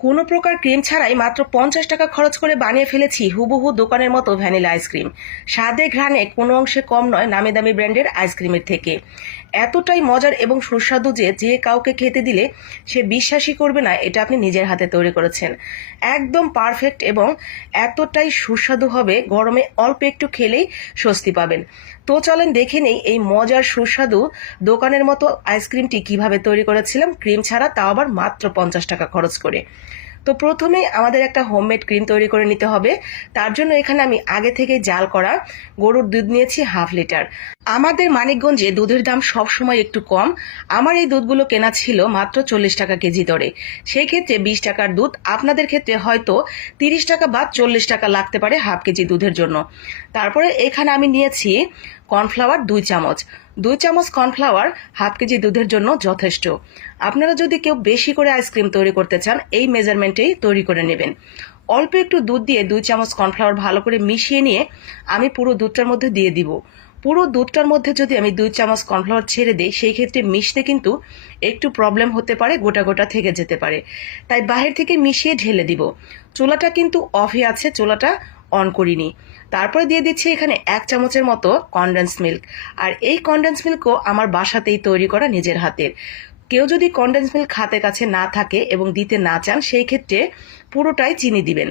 কোনো প্রকার ক্রিম ছাড়াই মাত্র 50 টাকা খরচ করে বানিয়ে ফেলেছি হুবহু দোকানের মতো ভ্যানিলা আইসক্রিম। স্বাদে ঘ্রাণে কোনো অংশে কম নয় নামি দামি ব্র্যান্ডের আইসক্রিমের থেকে। এতটাই মজার এবং সুস্বাদু যে যে কাউকে খেতে দিলে সে বিশ্বাসই করবে না এটা আপনি নিজের হাতে তৈরি করেছেন। একদম পারফেক্ট এবং এতটাই সুস্বাদু হবে, গরমে অল্প একটু খেলেই স্বস্তি পাবেন। তো চলেন দেখে নেই এই মজার সুস্বাদু দোকানের মতো আইসক্রিমটি কিভাবে তৈরি করেছিলাম, ক্রিম ছাড়া, তাও আবার মাত্র 50 টাকা খরচ করে। তো প্রথমেই আমাদের একটা হোমমেড ক্রিম তৈরি করে নিতে হবে। তার জন্য এখানে আমি আগে থেকে জাল করা গরুর দুধ নিয়েছি ½ লিটার। আমাদের মানিকগঞ্জে দুধের দাম সব সময় একটু কম। আমার এই দুধগুলো কেনা ছিল মাত্র 40 টাকা কেজি দরে। সেই ক্ষেত্রে 20 টাকার দুধ, আপনাদের ক্ষেত্রে হয়তো 30 টাকা বা 40 টাকা লাগতে পারে ½ কেজি দুধের জন্য। তারপরে এখানে আমি নিয়েছি কর্নফ্লাওয়ার 2 চামচ। 2 চামচ কর্নফ্লাওয়ার ½ কেজি দুধের জন্য যথেষ্ট। আপনারা যদি কেউ বেশি করে আইসক্রিম তৈরি করতে চান এই মেজারমেন্টেই তৈরি করে নেবেন। অল্প একটু দুধ দিয়ে 2 চামচ কর্নফ্লাওয়ার ভালো করে মিশিয়ে নিয়ে আমি পুরো দুধটার মধ্যে দিয়ে দিব। পুরো দুধটার মধ্যে যদি আমি 2 চামচ কর্নফ্লাওয়ার ছেড়ে দিই সেই ক্ষেত্রে মিশতে কিন্তু একটু প্রবলেম হতে পারে, গোটা গোটা থেকে যেতে পারে। তাই বাহির থেকে মিশিয়ে ঢেলে দিব। চুলাটা কিন্তু অফই আছে, চুলাটা অন করিনি। তারপরে দিয়ে দিচ্ছি এখানে 1 চামচের মতো কনডেন্স মিল্ক। আর এই কনডেন্স মিল্কও আমার বাসাতেই তৈরি করা নিজের হাতের। কেউ যদি কনডেন্স মিল্ক হাতে কাছে না থাকে এবং দিতে না চান সেই ক্ষেত্রে পুরোটাই চিনি দিবেন।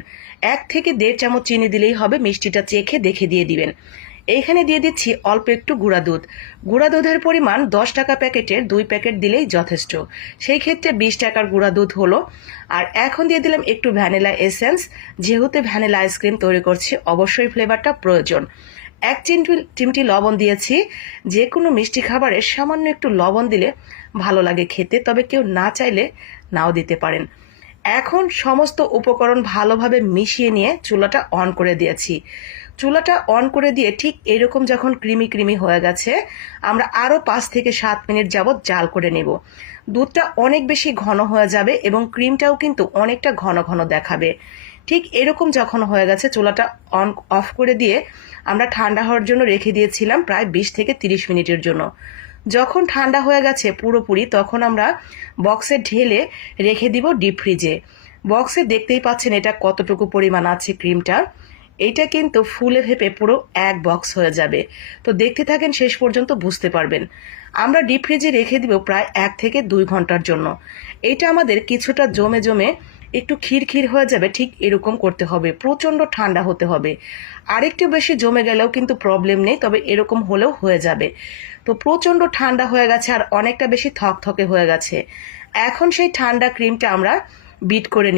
1 থেকে 1.5 চামচ চিনি দিলেই হবে, মিষ্টিটা চেখে দেখে দিয়ে দিবেন। এইখানে দিয়ে দিচ্ছি অল্প একটু গুঁড়া দুধ। গুঁড়া দুধের পরিমাণ 10 টাকা প্যাকেটের 2 প্যাকেট দিলেই যথেষ্ট। সেই ক্ষেত্রে 20 টাকার গুঁড়া দুধ হলো। আর এখন দিয়ে দিলাম একটু ভ্যানিলা এসেন্স। যেহেতু ভ্যানিলা আইসক্রিম তৈরি করছি অবশ্যই ফ্লেভারটা প্রয়োজন। 1 চিমটি লবণ দিয়েছি। যে কোনো মিষ্টি খাবারে সামান্য একটু লবণ দিলে ভালো লাগে খেতে, তবে কেউ না চাইলে নাও দিতে পারেন। এখন সমস্ত উপকরণ ভালোভাবে মিশিয়ে নিয়ে চুলাটা অন করে দিয়েছি। চুলাটা অন করে দিয়ে ঠিক এরকম যখন ক্রিমি ক্রিমি হয়ে গেছে, আমরা আরও 5 থেকে 7 মিনিট যাবৎ জাল করে নেব। দুধটা অনেক বেশি ঘন হয়ে যাবে এবং ক্রিমটাও কিন্তু অনেকটা ঘন ঘন দেখাবে। ঠিক এরকম যখন হয়ে গেছে চুলাটা অফ করে দিয়ে আমরা ঠান্ডা হওয়ার জন্য রেখে দিয়েছিলাম প্রায় 20 থেকে 30 মিনিটের জন্য। যখন ঠান্ডা হয়ে গেছে পুরোপুরি তখন আমরা বক্সে ঢেলে রেখে দিব ডিপ ফ্রিজে। বক্সে দেখতেই পাচ্ছেন এটা কতটুকু পরিমাণ আছে ক্রিমটা। এইটা কিন্তু ফুলে ফেপে পুরো এক বক্স হয়ে যাবে। তো দেখতে থাকেন, শেষ পর্যন্ত বুঝতে পারবেন। আমরা ডিপ ফ্রিজে রেখে দিব প্রায় 1 থেকে 2 ঘন্টার জন্য। এটা আমাদের কিছুটা জমে জমে একটু ক্ষীর হয়ে যাবে, ঠিক এরকম করতে হবে। প্রচণ্ড ঠান্ডা হতে হবে। আরেকটু বেশি জমে গেলেও কিন্তু প্রবলেম নেই, তবে এরকম হলেও হয়ে যাবে। তো প্রচণ্ড ঠান্ডা হয়ে গেছে আর অনেকটা বেশি থকথকে হয়ে গেছে। এখন সেই ঠান্ডা ক্রিমটা আমরা বিট করে নিব।